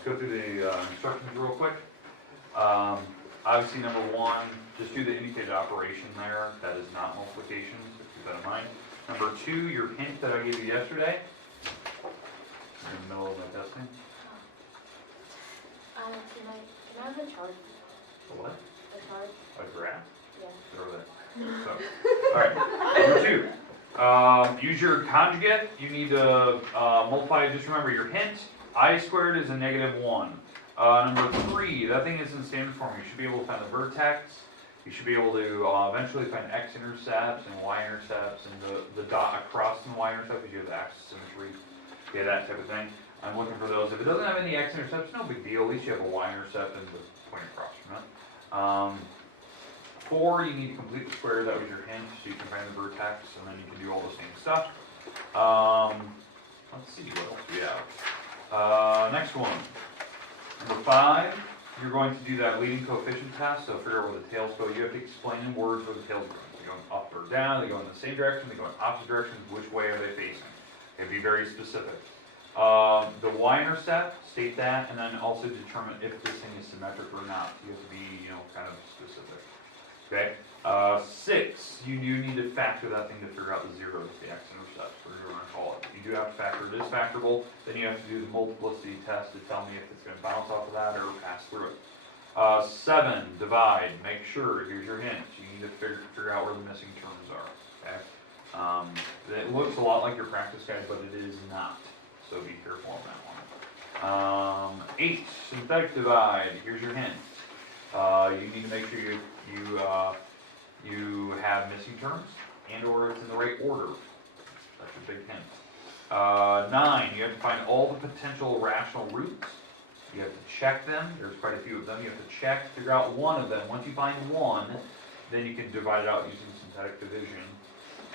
let's go through the instructions real quick. Obviously, number one, just do the indicated operation there. That is not multiplication, so keep that in mind. Number two, your hint that I gave you yesterday. In the middle of my testing. Can I have a chart? A what? A chart? A graph? Yeah. Over there. So, all right. Number two, use your conjugate. You need to multiply. Just remember your hint. I squared is a -1. Number three, that thing is in standard form. You should be able to find the vertex. You should be able to eventually find x-intercepts and y-intercepts and the dot across the y-intercept because you have the axis symmetry. Okay, that type of thing. I'm looking for those. If it doesn't have any x-intercepts, no big deal. At least you have a y-intercept and the point across from it. Four, you need to complete the square. That was your hint, so you can find the vertex, and then you can do all the same stuff. Let's see what else we have. Next one. Number five, you're going to do that leading coefficient test. So figure out where the tails go. You have to explain in words where the tails are going. They're going up or down. They go in the same direction. They go in opposite directions. Which way are they facing? Okay, be very specific. The y-intercept, state that, and then also determine if this thing is symmetric or not. You have to be, kind of specific. Okay. Six, you do need to factor that thing to figure out the zeros, the x-intercepts, whatever you want to call it. You do have to factor it is factorable. Then you have to do the multiplicity test to tell me if it's going to bounce off of that or pass through it. Seven, divide. Make sure. Here's your hint. You need to figure out where the missing terms are. Okay. It looks a lot like your practice guide, but it is not. So be careful on that one. 8, synthetic divide. Here's your hint. You need to make sure you have missing terms and or it's in the right order. That's a big hint. 9, you have to find all the potential rational roots. You have to check them. There's quite a few of them. You have to check, figure out one of them. Once you find one, then you can divide it out using synthetic division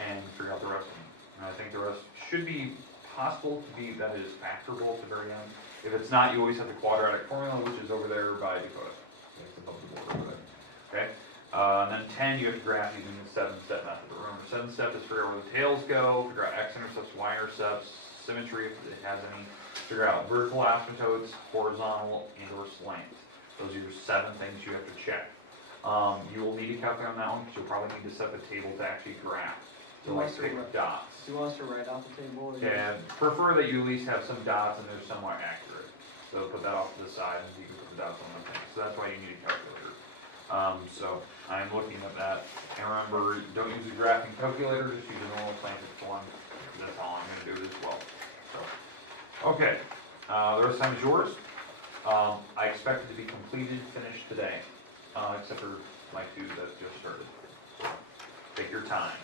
and figure out the rest of them. And I think the rest should be possible to be, that is factorable at the very end. If it's not, you always have the quadratic formula, which is over there by Dakota. It's above the board over there. Okay? And then 10, you have to graph using the 7-step method. Remember, 7-step is figure out where the tails go, figure out x-intercepts, y-intercepts, symmetry if it has any, figure out vertical asymptotes, horizontal, and or slant. Those are your 7 things you have to check. You will need a calculator on that one because you'll probably need to set the table to actually graph. So like pick dots. Do you want us to write out the table? Yeah, prefer that you at least have some dots and they're somewhat accurate. So put that off to the side and you can put the dots on the thing. So that's why you need a calculator. So I'm looking at that. And remember, don't use a graphing calculator, just use a normal scientific one. That's how I'm going to do it as well. So, okay, the rest of the time is yours. I expect it to be completed, finished today, except for my 2 that just started. So take your time.